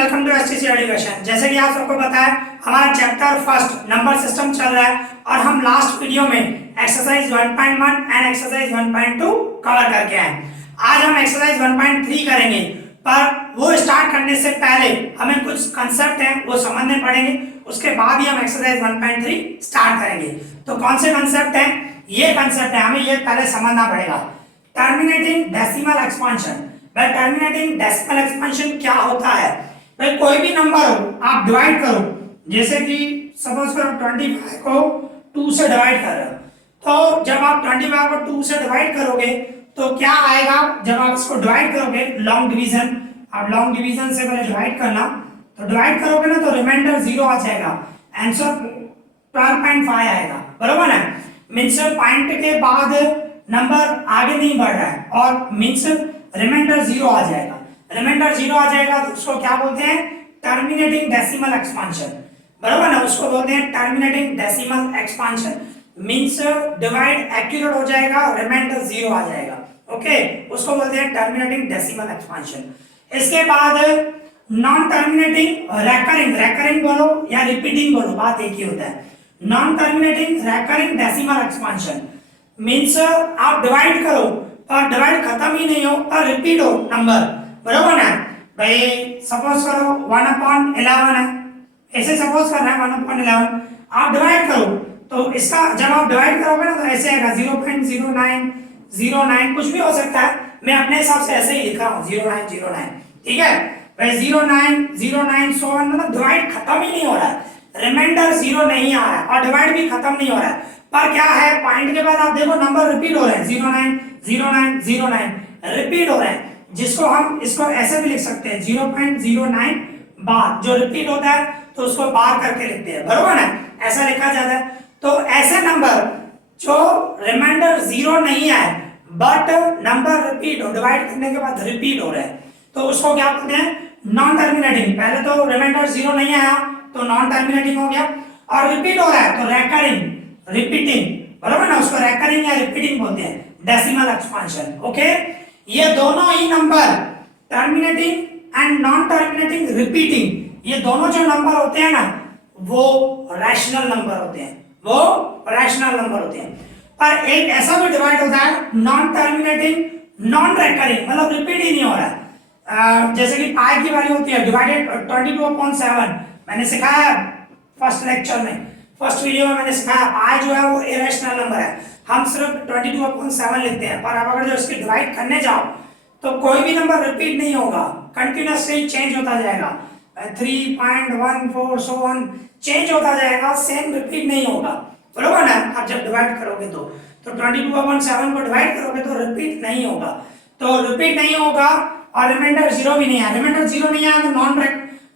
Welcome to STC education. जैसे कि आप सबको पता है हमारा चैप्टर फर्स्ट नंबर सिस्टम चल रहा है और हम लास्ट वीडियो में एक्सरसाइज 1.1 एंड एक्सरसाइज 1.2 कवर करके आए। आज हम एक्सरसाइज 1.3 करेंगे, पर वो स्टार्ट करने से पहले हमें कुछ कंसेप्ट हैं वो समझने पड़ेंगे, उसके बाद ही हम एक्सरसाइज 1.3 स्टार्ट करेंगे। तो कौन से कंसेप्ट हैं? ये कंसेप्ट है, हमें ये पहले समझना पड़ेगा। Terminating decimal expansion. भाई टर्मिनेटिंग डेसिमल एक्सपांशन क्या होता है? भाई कोई भी नंबर हो आप डिवाइड करो, जैसे कि सपोज करो 25 को 2 से डिवाइड कर रहे हो, तो जब आप 25 को 2 से डिवाइड करोगे तो क्या आएगा? जब आप इसको डिवाइड करोगे लॉन्ग डिवीजन, आप लॉन्ग डिवीजन से पहले डिवाइड करना, तो डिवाइड करोगे ना तो रिमाइंडर 0 आ जाएगा, आंसर 12.5 आएगा, बरोबर है। मींस पॉइंट के बाद नंबर आगे नहीं बढ़ रहा है और मींस रिमाइंडर 0 आ जाएगा। रिमाइंडर 0 आ जाएगा तो उसको क्या बोलते हैं? टर्मिनेटिंग डेसिमल एक्सपांशन, बरोबर ना। उसको बोलते हैं terminating decimal expansion. Means divide accurate हो जाएगा, रिमाइंडर 0 आ जाएगा, ओके, उसको बोलते हैं टर्मिनेटिंग डेसिमल एक्सपांशन। इसके बाद नॉन टर्मिनेटिंग रेकरिंग, रेकरिंग बोलो या रिपीटिंग बोलो, बात एक ही होता है। Non terminating recurring decimal expansion means आप डिवाइड करो और डिवाइड खत्म ही नहीं हो और रिपीट हो नंबर, बरोबर ना। भाई सपोज करो 1/11 है, ऐसे सपोज करना है 1/11, आप डिवाइड करो तो इसका जब आप डिवाइड करोगे ना तो ऐसे आएगा 0.0909, कुछ भी हो सकता है, मैं अपने हिसाब से ऐसे ही लिख रहा हूँ 0909, ठीक है भाई। 0909 सो ऑन, मतलब डिवाइड खत्म ही नहीं हो रहा है, रिमाइंडर 0 नहीं आ रहा है और डिवाइड भी खत्म नहीं हो रहा है, पर क्या है पॉइंट के बाद आप देखो नंबर रिपीट हो रहे हैं, 090909 रिपीट हो रहे हैं, जिसको हम इसको ऐसे भी लिख सकते हैं 0.09 बार, जो रिपीट होता है तो उसको बार करके लिखते हैं, बरोबर ना, ऐसा लिखा जाता है। तो ऐसे नंबर जो रिमाइंडर 0 नहीं आए बट नंबर रिपीट हो, डिवाइड करने के बाद रिपीट हो रहे हैं, तो उसको क्या बोलते हैं? Non terminating. पहले तो रिमाइंडर 0 नहीं आया तो नॉन टर्मिनेटिंग हो गया, और रिपीट हो रहा है तो रेकरिंग, रिपीटिंग, बरोबर ना, उसको रेकरिंग या रिपीटिंग बोलते हैं, डेसिमल एक्सपांशन, ओके। ये दोनों ही number terminating and non terminating, repeating, ये दोनों जो नंबर होते हैं ना वो रैशनल नंबर होते हैं, वो रैशनल नंबर होते हैं। पर एक ऐसा भी डिवाइड होता है नॉन टर्मिनेटिंग नॉन रेकरिंग, मतलब रिपीट ही नहीं हो रहा है। जैसे कि पाई की वैल्यू होती है डिवाइडेड 22/7, मैंने सिखाया फर्स्ट लेक्चर में, फर्स्ट वीडियो में मैंने सिखाया पाई जो है वो इरेशनल नंबर है, हम सिर्फ 22/7 लिखते हैं, पर अब अगर जो इसकी डिवाइड करने जाओ तो कोई भी नंबर रिपीट नहीं होगा, कंटिन्यूअसली चेंज होता जाएगा, 3.14 सो ऑन चेंज होता जाएगा, सेम रिपीट नहीं होगा, बरोबर ना। आप जब डिवाइड करोगे तो 22/7 को डिवाइड करोगे तो रिपीट नहीं होगा, तो रिपीट नहीं होगा और रिमाइंडर 0 भी नहीं आया, रिमाइंडर 0 नहीं आया तो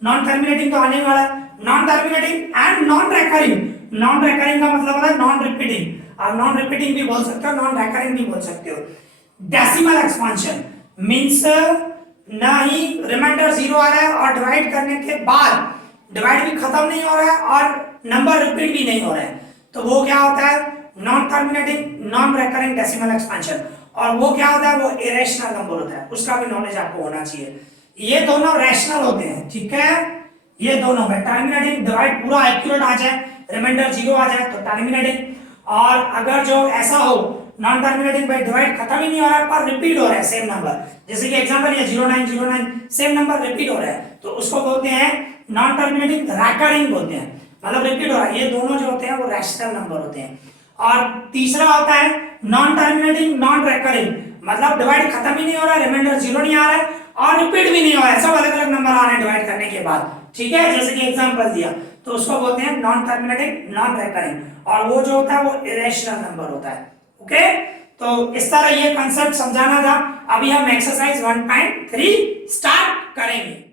नॉन टर्मिनेटिंग तो आने वाला है, non terminating and non recurring. Non recurring का मतलब होता है नॉन रिपीटिंग, आप नॉन रिपीटिंग भी बोल सकते हो, नॉन रेकरिंग भी बोल सकते हो। डेसिमल एक्सपांशन मींस ना ही रिमाइंडर 0 आ रहा है और डिवाइड करने के बाद डिवाइड भी खत्म नहीं हो रहा है और नंबर रिपीट भी नहीं हो रहा है, तो वो क्या होता है? Non terminating non recurring decimal expansion. और वो क्या होता है? वो इरेशनल नंबर होता है, उसका भी नॉलेज आपको होना चाहिए। ये दोनों रैशनल होते हैं, ठीक है, ये दोनों में टर्मिनेटिंग डिवाइड पूरा एक्यूरेट आ जाए, रिमाइंडर 0 आ जाए तो टर्मिनेटिंग, और अगर जो ऐसा हो नॉन टर्मिनेटिंग बाय डिवाइड खत्म ही नहीं हो रहा है पर रिपीट हो रहा है सेम नंबर, जैसे कि एग्जांपल ये 0909 सेम नंबर रिपीट हो रहा है, तो उसको बोलते हैं नॉन टर्मिनेटिंग रेकरिंग बोलते हैं, मतलब रिपीट हो रहा है। ये दोनों जो होते हैं वो रैशनल नंबर होते हैं। और तीसरा होता है नॉन टर्मिनेटिंग नॉन रेकरिंग, मतलब डिवाइड खत्म ही नहीं हो रहा है, रिमाइंडर 0 नहीं आ रहा है और रिपीट भी नहीं हो रहा है, सब अलग अलग नंबर आ रहे हैं डिवाइड करने के बाद, ठीक है, जैसे कि एग्जांपल दिया, तो उसको बोलते हैं नॉन टर्मिनेटिंग नॉन रेकरिंग, और वो जो होता है वो इरेशनल नंबर होता है, ओके। तो इस तरह ये कांसेप्ट समझाना था। अभी हम एक्सरसाइज 1.3 स्टार्ट करेंगे।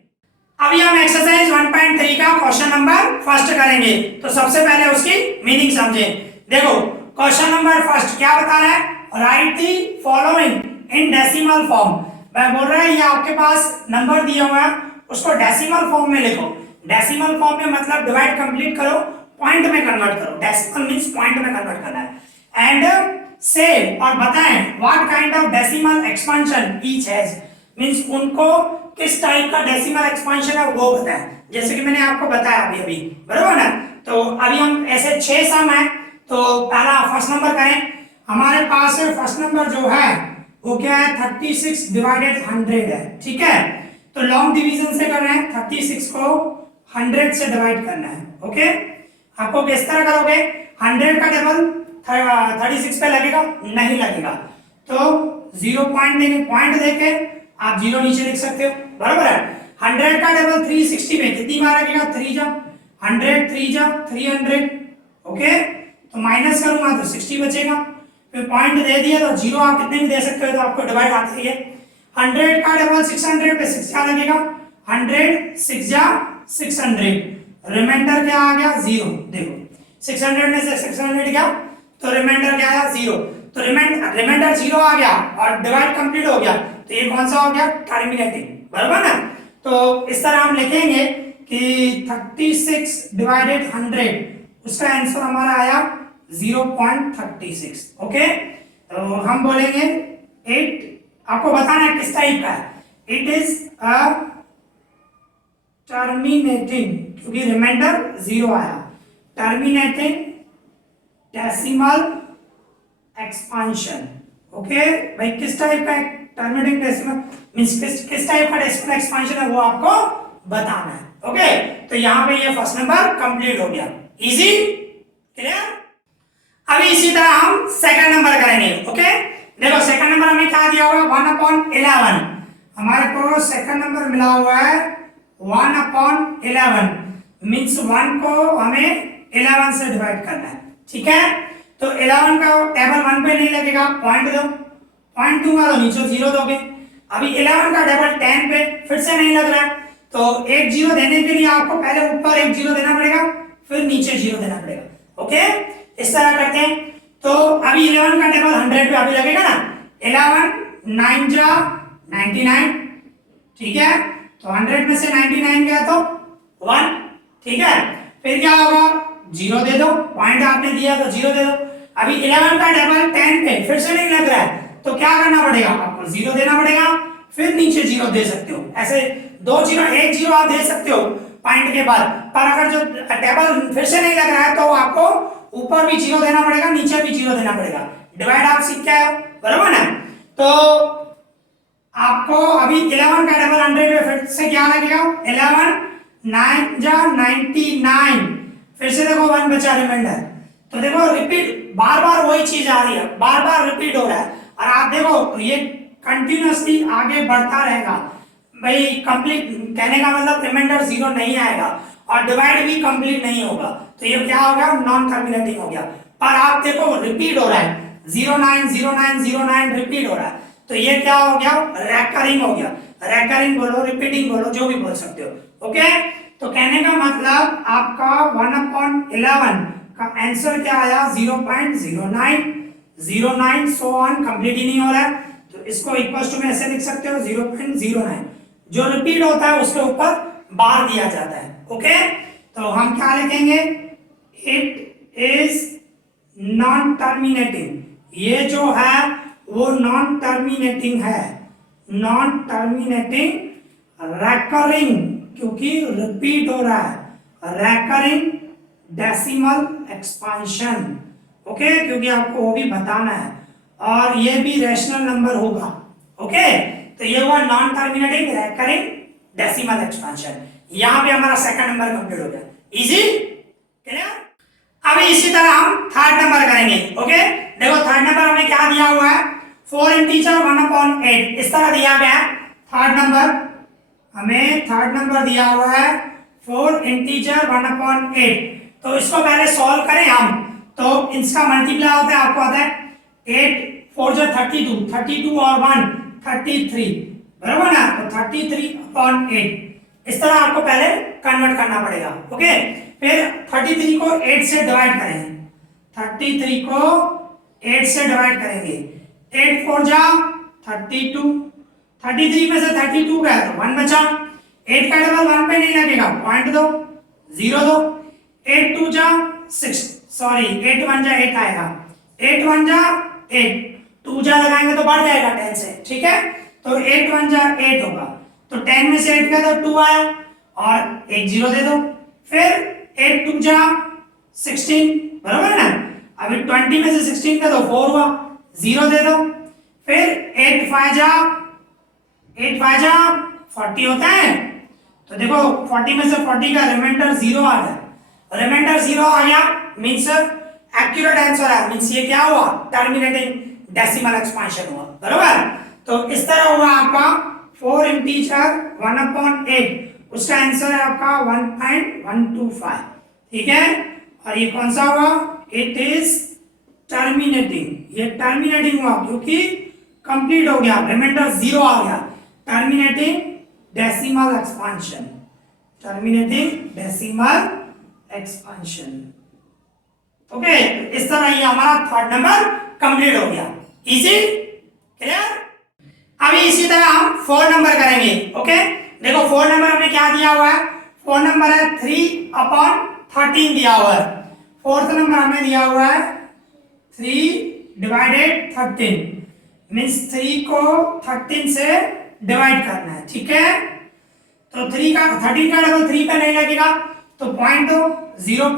अभी हम एक्सरसाइज 1.3 का क्वेश्चन नंबर फर्स्ट करेंगे, तो सबसे पहले उसकी मीनिंग समझें। देखो क्वेश्चन नंबर फर्स्ट क्या बता रहा है? Right the following in decimal form. मैं बोल रहा है ये आपके पास नंबर दिया हुआ है, उसको डेसिमल फॉर्म में लिखो। डेसिमल फॉर्म में मतलब डिवाइड कंप्लीट करो, पॉइंट में कन्वर्ट करो, डेसिमल मींस पॉइंट में कन्वर्ट करना है। एंड से और बताएं what kind of decimal expansion each has, means उनको किस टाइप का डेसिमल एक्सपांशन है वो बताएं, जैसे कि मैंने आपको बताया अभी अभी, बराबर ना। तो अभी हम ऐसे 6 सम है, तो पहला फर्स्ट नंबर करें। हमारे पास फर्स्ट नंबर जो है वो क्या है, 36 डिवाइडेड 100 है, ठीक है। तो लॉन्ग डिवीजन से कर रहे हैं, 36 को 100 से डिवाइड करना है, ओके। आपको किस तरह करोगे, 100 का डबल 36 पे लगेगा, नहीं लगेगा, तो 0 पॉइंट देंगे, पॉइंट देके आप 0 नीचे लिख सकते हो, बराबर है। 100 का डबल 360 में कितनी बार लगेगा, 3 जा 100, 3 जा 300, ओके। तो माइनस करूंगा तो 60 बचेगा, फिर पॉइंट दे दिया तो 0 आप कितने भी दे सकते हो, तो आपको डिवाइड आती है। 100 का डबल 600 पे 6 क्या लगेगा, 100 6 जा 600, रिमाइंडर क्या आ गया 0, देखो 600 में से 600 गया तो रिमाइंडर क्या आया 0, तो रिमाइंडर 0 आ गया और डिवाइड कंप्लीट हो गया, तो ये कौन सा हो गया, टर्मिनेटिंग, बराबर ना। तो इस तरह हम लिखेंगे कि 36 डिवाइडेड 100, उसका आंसर हमारा आया 0.36, ओके। तो हम बोलेंगे 8, आपको बताना है किस टाइप का है, इट इज अ टर्मिनेटिंग, क्योंकि रिमाइंडर 0 आया, टर्मिनेटिंग डेसिमल एक्सपांशन, ओके भाई। किस टाइप का टर्मिनेटिंग डेसिमल मींस किस टाइप का डेसिमल एक्सपांशन है वो आपको बताना है, ओके। तो यहां पे ये फर्स्ट नंबर कंप्लीट हो गया, इजी, क्लियर। अभी इसी तरह हम सेकंड नंबर करेंगे, ओके। देखो सेकंड नंबर हमें क्या दिया हुआ है, 1/11, हमारे को सेकंड नंबर मिला हुआ है 1/11, मींस 1 को हमें 11 से डिवाइड करना है, ठीक है। तो 11 का टेबल 1 पे नहीं लगेगा, पॉइंट दो, पॉइंट दूंगा तो नीचे 0 दोगे। अभी 11 का टेबल 10 पे फिर से नहीं लग रहा है, तो एक 0 देने के लिए आपको पहले ऊपर एक 0 देना पड़ेगा, फिर नीचे 0 देना पड़ेगा, ओके। इस तरह करते हैं। तो अभी 11 का टेबल 100 पे अभी लगेगा ना, 11 9 जा 99, ठीक है। तो 100 में से 99 गया तो 1, ठीक है। फिर क्या होगा, 0 दे दो, पॉइंट आपने दिया तो 0 दे दो। अभी 11 का टेबल 10 पे फिर से नहीं लग रहा है, तो क्या करना पड़ेगा, आपको 0 देना पड़ेगा, फिर नीचे 0 दे सकते हो, ऐसे 2 0 1 0 आप दे सकते हो पॉइंट के बाद। पर अगर जो टेबल फिर से नहीं लग रहा है तो आपको ऊपर भी 0 देना पड़ेगा, नीचे भी 0 देना पड़ेगा, डिवाइड आप सीख के आए हो, बराबर ना। तो आपको अभी 11 का डबल 100 पे फिर से क्या लगेगा, 11 9 जा 99, फिर से देखो 1 बचा रिमाइंडर, तो देखो रिपीट बार बार वही चीज आ रही है, बार बार रिपीट हो रहा है, और आप देखो ये कंटिन्यूअसली आगे बढ़ता रहेगा भाई। कंप्लीट कहने का मतलब रिमाइंडर 0 नहीं आएगा और डिवाइड भी कंप्लीट नहीं होगा, तो ये क्या हो गया, नॉन टर्मिनेटिंग हो गया। पर आप देखो रिपीट हो रहा है, 09 09 09 रिपीट हो रहा है, तो ये क्या हो गया, रेकरिंग हो गया। रेकरिंग बोलो, रिपीटिंग बोलो, जो भी बोल सकते हो, ओके। तो कहने का मतलब आपका 1/11 का आंसर क्या आया, 0.09 09, सो ऑन, कंप्लीट ही नहीं हो रहा है, तो इसको इक्वल टू में ऐसे लिख सकते हो 0.09, जो रिपीट होता है उसके ऊपर बार दिया जाता है, ओके। तो हम क्या लिखेंगे, इट इज नॉन टर्मिनेटिंग, ये जो है वो नॉन टर्मिनेटिंग है, नॉन टर्मिनेटिंग रेकरिंग, क्योंकि रिपीट हो रहा है, रेकरिंग डेसिमल एक्सपांशन, ओके, क्योंकि आपको वो भी बताना है, और ये भी रैशनल नंबर होगा, ओके। तो ये हुआ non terminating recurring decimal expansion, यहां पे हमारा सेकंड नंबर कंप्लीट हो गया, इजी, क्लियर। अभी इसी तरह हम थर्ड नंबर करेंगे, ओके। देखो थर्ड नंबर हमें क्या दिया हुआ है, 4 इंटीजर 1/8, इस तरह दिया गया है। थर्ड नंबर हमें थर्ड नंबर दिया हुआ है 4 इंटीजर 1/8, तो इसको पहले सॉल्व करें हम, तो इसका मल्टीप्लाई होता है, आपको आता है 8 4 जो 32, 32 और 1 33, बराबर ना। तो 33/8 इस तरह आपको पहले कन्वर्ट करना पड़ेगा, ओके। फिर 33 को 8 से डिवाइड करेंगे, 33 को 8 से डिवाइड करेंगे, 8 4 जा 32, 33 में से 32 गया तो 1 बचा, 8 का डबल 1 पे नहीं लगेगा, पॉइंट दो, 0 दो, 8 2 जा 6, सॉरी 8 1 जा 8 आएगा, 8 1 जा 8, 2 जा लगाएंगे तो बढ़ जाएगा 10 से, ठीक है। तो 8 1 जा 8 होगा, तो 10 में से 8 गया तो 2 आया और एक 0 दे दो। फिर 8 2 जा 16, बराबर है ना। अभी 20 में से 16 का तो 4 हुआ, 0 दे दो। फिर 8 5 जा 40 होता है, तो देखो 40 में से 40 का रिमाइंडर 0 आ गया। रिमाइंडर 0 आ गया मींस एक्यूरेट आंसर है, मींस ये क्या हुआ, टर्मिनेटिंग डेसिमल एक्सपेंशन हुआ, बराबर। तो इस तरह हुआ आपका 4 इंटीजर 1/8, उसका आंसर है आपका 1.125, ठीक है। और ये कौन सा हुआ, इट इज टर्मिनेटिंग, ये टर्मिनेटिंग हुआ क्योंकि कंप्लीट हो गया, रिमाइंडर 0 आ गया, terminating decimal expansion, terminating decimal expansion. Okay, इस तरह ये हमारा थर्ड नंबर कंप्लीट हो गया। Easy, clear. अभी इसी तरह हम 4 नंबर करेंगे। ओके, देखो 4 नंबर हमने क्या दिया हुआ है, 4 नंबर है 3/13 दिया हुआ है। फोर्थ नंबर हमें दिया हुआ है 3/13, मीन्स 3 को 13 से डिवाइड करना है, ठीक है। तो 3 का 13 का डबल 3 पे नहीं लगेगा, तो पॉइंट दो, 0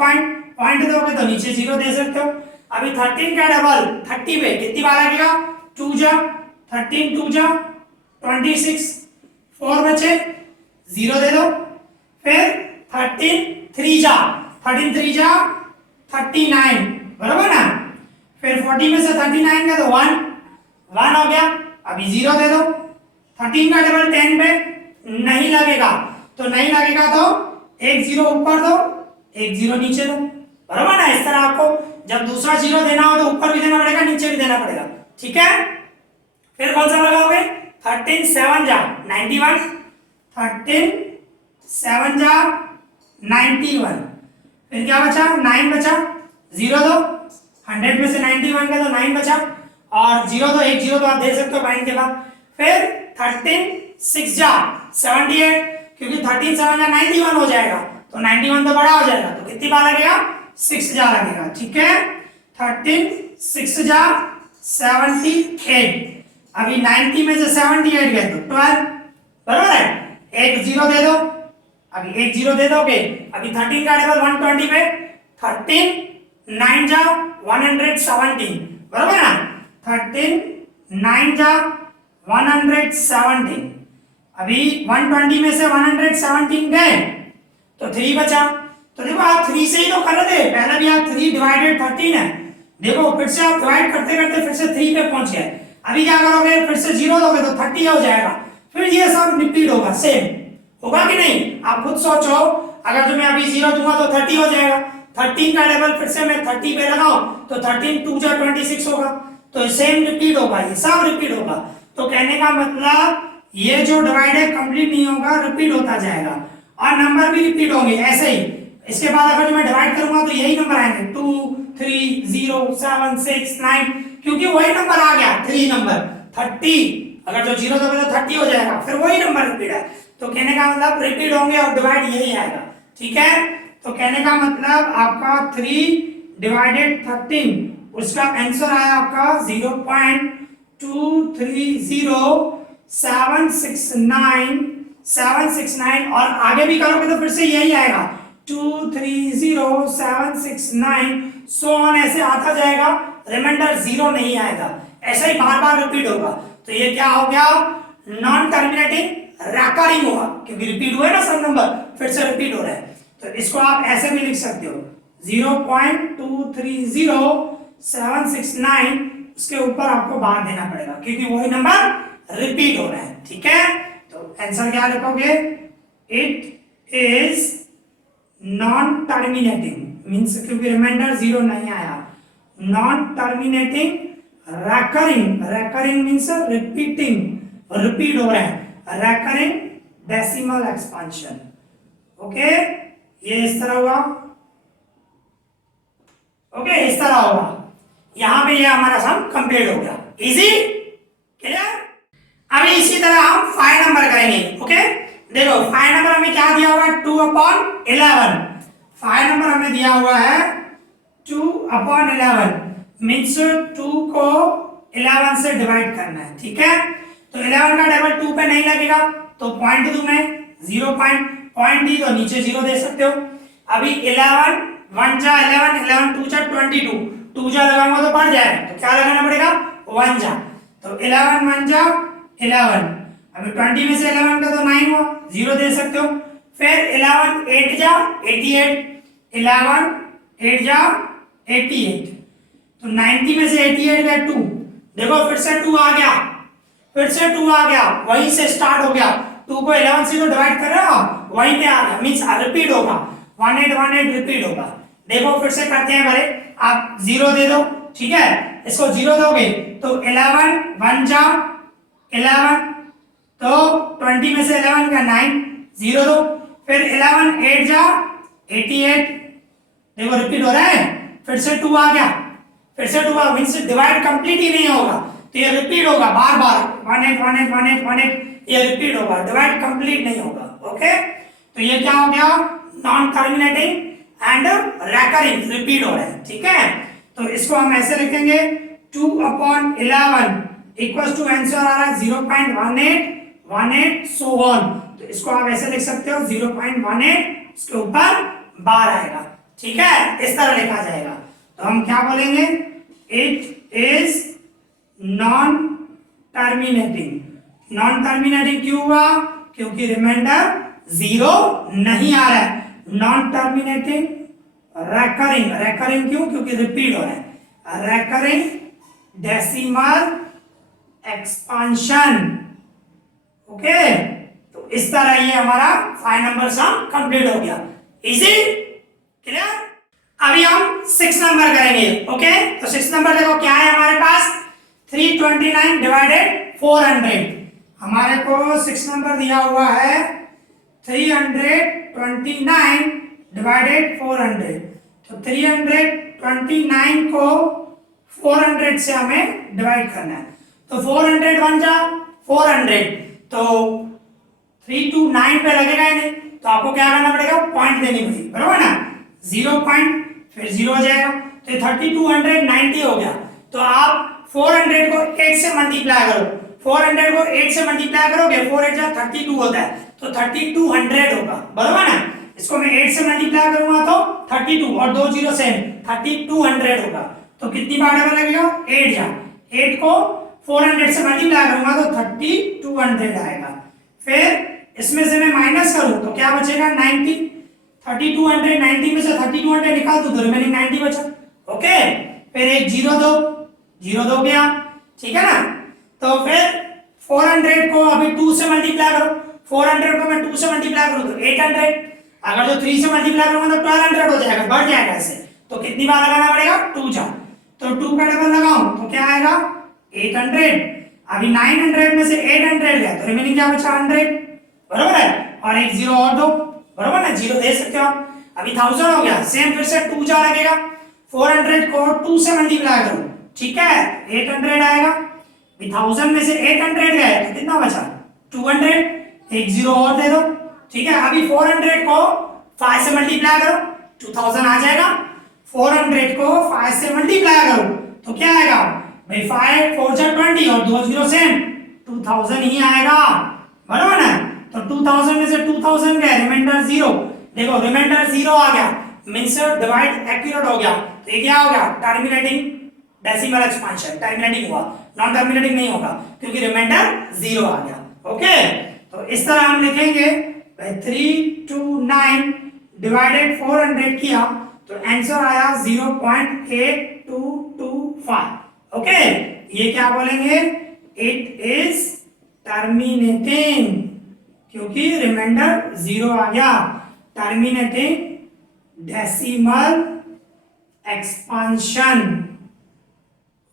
पॉइंट दोगे तो नीचे 0 दे सकते हो। अभी 13 का डबल 30 पे कितनी बार लगेगा, 2 जा 13 2 जा 26, 4 बचे, 0 दे दो। फिर 13 3 जा 39, बराबर ना। फिर 40 में से 39 का तो 1 हो गया, अभी 0 दे दो। 13 का डबल 10 पे नहीं लगेगा, तो नहीं लगेगा तो एक 0 ऊपर दो, एक 0 नीचे दो, बराबर ना। इस तरह आपको जब दूसरा 0 देना हो तो ऊपर भी देना पड़ेगा, नीचे भी देना पड़ेगा, ठीक है। फिर कौन सा लगाओगे, 13 7 जा 91, 13 7 जा 91, फिर क्या बचा, 9 बचा, 0 दो, 100 में से 91 का तो 9 बचा, और 0 दो, एक 0 तो आप दे सकते हो 9 के बाद। फिर 13 6 जा 78, क्योंकि 13 7 जा 91 हो जाएगा, तो 91 तो बड़ा हो जाएगा, तो कितनी बार लगेगा, 6 जा लगेगा, ठीक है। 13 6 जा 78, अभी 90 में से 78 गए तो 12, बराबर है। एक 0 दे दो, अभी एक 0 दे दोगे, अभी 13 का डबल 120 पे 13 9 जा 117, बराबर ना। 13 9 जा 117, अभी 120 में से 117 गए तो 3 बचा। तो देखो आप 3 से ही तो कर रहे थे, पहले भी आप 3/13 है, देखो फिर से आप डिवाइड करते करते फिर से 3 पे पहुंच गए। अभी क्या करोगे, फिर से 0 दोगे तो 30 हो जाएगा, फिर ये सब रिपीट होगा, सेम होगा कि नहीं, आप खुद सोचो। अगर जो मैं अभी 0 दूंगा तो 30 हो जाएगा, 13 का डबल फिर से मैं 30 पे लगाऊं तो 13 2 जा 26 होगा, तो सेम रिपीट होगा, ये सब रिपीट होगा। तो कहने का मतलब ये जो डिवाइड है कंप्लीट नहीं होगा, रिपीट होता जाएगा, और नंबर भी रिपीट होंगे ऐसे ही। इसके बाद अगर मैं डिवाइड करूंगा तो यही नंबर आएंगे 2 3 0 7 6 9, क्योंकि वही नंबर आ गया 3 नंबर 30, अगर जो 0 दोगे तो 30 हो जाएगा, फिर वही नंबर रिपीट है। तो कहने का मतलब रिपीट होंगे और डिवाइड यही आएगा, ठीक है। तो कहने का मतलब आपका 3/13 उसका आंसर आया आपका 0.230769, और आगे भी करोगे तो फिर से यही आएगा 230769, सो ऑन, ऐसे आता जाएगा, रिमाइंडर 0 नहीं आएगा, ऐसा ही बार बार रिपीट होगा। तो ये क्या हो गया, नॉन टर्मिनेटिंग रैकरिंग हुआ, क्योंकि रिपीट हुआ है ना सब नंबर, फिर से रिपीट हो रहा है। तो इसको आप ऐसे भी लिख सकते हो 0.230769, उसके ऊपर आपको बार देना पड़ेगा, क्योंकि वही नंबर रिपीट हो रहा है, ठीक है। तो आंसर क्या लिखोगे, it is non terminating, means क्योंकि रिमाइंडर 0 नहीं आया, non terminating recurring means repeating, repeat हो रहा है, रैकरिंग डेसिमल एक्सपेंशन। ओके, ये इस तरह हुआ, ओके इस तरह होगा। यहां पे ये हमारा सम कंप्लीट हो गया, इजी, क्लियर। अभी इसी तरह हम 5 नंबर करेंगे। ओके, देखो 5 नंबर हमें क्या दिया हुआ है, 2/11, 5 नंबर हमें दिया हुआ है 2/11, मीन्स 2 को 11 से डिवाइड करना है, ठीक है। तो 11 का डबल 2 पे नहीं लगेगा, तो तो पॉइंट दूं मैं 0 पॉइंट दी तो नीचे 0 दे सकते हो। अभी 11 1 जा 11 11 2 जा 22 2 जा लगाऊंगा तो बढ़ जाएगा, तो क्या लगाना पड़ेगा 1 जा, तो 11 1 जा 11। अभी 20 में से 11 का तो 9 हुआ, 0 दे सकते हो। फिर 11 8 जा 88 11 8 जा 88, तो 90 में से 88 गए 2, देखो फिर से 2 आ गया, फिर से 2 आ गया, वहीं से स्टार्ट हो गया, 2 को 11 से जो डिवाइड कर रहे हो वहीं पे आ गया, मींस रिपीट होगा 1818 रिपीट होगा। देखो फिर से करते हैं भले, आप 0 दे दो, ठीक है, इसको 0 दोगे तो 11 1 जा 11, तो 20 में से 11 का 9 0 दो, फिर 11 8 जा 88, देखो रिपीट हो रहा है, फिर से 2 आ गया, फिर से 2 मींस डिवाइड कंप्लीट ही नहीं होगा, तो ये रिपीट होगा बार बार 1818 ये रिपीट होगा, डिवाइड कंप्लीट नहीं होगा। ओके, तो ये क्या हो गया non terminating and recurring, repeat हो रहा है, ठीक है। तो इसको हम ऐसे लिखेंगे 2/11 इक्वल्स टू आंसर आ रहा है 0.1818 सो ऑन, तो इसको आप ऐसे लिख सकते हो 0.18 इसके ऊपर बार आएगा, ठीक है, इस तरह लिखा जाएगा। तो हम क्या बोलेंगे, it is non terminating. Non terminating क्यों हुआ, क्योंकि रिमाइंडर 0 नहीं आ रहा है। नॉन टर्मिनेटिंग रेकरिंग, रेकरिंग क्यों, क्योंकि रिपीट हो रहा है, रेकरिंग डेसिमल एक्सपांशन। ओके, तो इस तरह ये हमारा 5 नंबर सम कंप्लीट हो गया। Easy, clear. अभी हम 6 नंबर करेंगे। ओके, तो 6 नंबर देखो क्या है हमारे पास, 329 डिवाइडेड 400। हमारे को 6 नंबर दिया हुआ है 329 डिवाइडेड 400, तो 329 को 400 से हमें डिवाइड करना है, तो 400 1 जा 400, तो 329 पे लगेगा ही नहीं, तो आपको क्या करना पड़ेगा, पॉइंट देनी पड़ेगी, बराबर ना, 0 पॉइंट फिर 0 हो जाएगा, तो 3290 हो गया। तो आप 400 को 8 से मल्टीप्लाई करो, 400 को 8 से मल्टीप्लाई करोगे, 4 8 जा 32 होता है, तो 3200 होगा, बराबर ना। इसको मैं 8 से मल्टीप्लाई करूंगा तो 32 और 2 0 सेम 3200 होगा, तो कितनी बार डबल लगेगा, 8 जा 8 को 400 से मल्टीप्लाई करूंगा तो 3200 आएगा। फिर इसमें से मैं माइनस करूं तो क्या बचेगा, 90, 3200 90 में से 3200 निकाल दूं तो रिमेनिंग 90 बचा। ओके, फिर एक 0 दो, 0 दो गया, ठीक है ना। तो फिर 400 को अभी 2 से मल्टीप्लाई करो, 400 को मैं 2 से मल्टीप्लाई करूं तो 800, अगर जो 3 से मल्टीप्लाई करूंगा तो 1200 हो जाएगा, बढ़ जाएगा ऐसे, तो कितनी बार लगाना पड़ेगा, 2 जा, तो 2 का डबल लगाऊं तो क्या आएगा 800। अभी 900 में से 800 गया तो रिमेनिंग क्या बचा 100, बराबर है, और एक 0 और दो, बराबर ना, 0 दे सकते हो आप। अभी 1000 हो गया, सेम फिर से 2 जा लगेगा, 400 को 2 से मल्टीप्लाई करो, ठीक है, 800 आएगा। अभी 1000 में से 800 गए तो कितना बचा 200, एक 0 और दे दो, ठीक है। अभी 400 को 5 से मल्टीप्लाई करो 2000 आ जाएगा, 400 को 5 से मल्टीप्लाई करो तो क्या आएगा भाई, 5 4 जा 20 और 2 0 सेम 2000 ही आएगा, बराबर ना। तो 2000 में से 2000 गए, रिमाइंडर 0, देखो रिमाइंडर 0 आ गया, मींस डिवाइड एक्यूरेट हो गया, तो ये क्या हो गया, टर्मिनेटिंग डेसिमल एक्सपांशन, टर्मिनेटिंग हुआ, नॉन टर्मिनेटिंग नहीं होगा क्योंकि रिमाइंडर 0 आ गया। ओके, तो इस तरह हम लिखेंगे 329 डिवाइडेड 400 किया तो आंसर आया 0.8225। ओके, ये क्या बोलेंगे, इट इज टर्मिनेटिंग, क्योंकि रिमाइंडर 0 आ गया, टर्मिनेटिंग डेसिमल एक्सपांशन।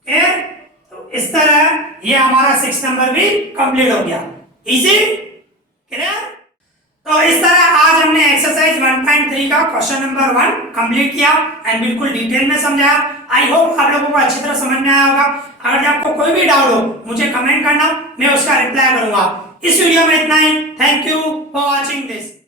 ओके, तो इस तरह ये हमारा 6 नंबर भी कंप्लीट हो गया। Easy, clear. तो इस तरह आज हमने एक्सरसाइज 1.3 का क्वेश्चन नंबर 1 कंप्लीट किया एंड बिल्कुल डिटेल में समझाया। आई होप आप लोगों को अच्छी तरह समझ में आया होगा। अगर आपको कोई भी डाउट हो मुझे कमेंट करना, मैं उसका रिप्लाई करूंगा। इस वीडियो में इतना ही। Thank you for watching this.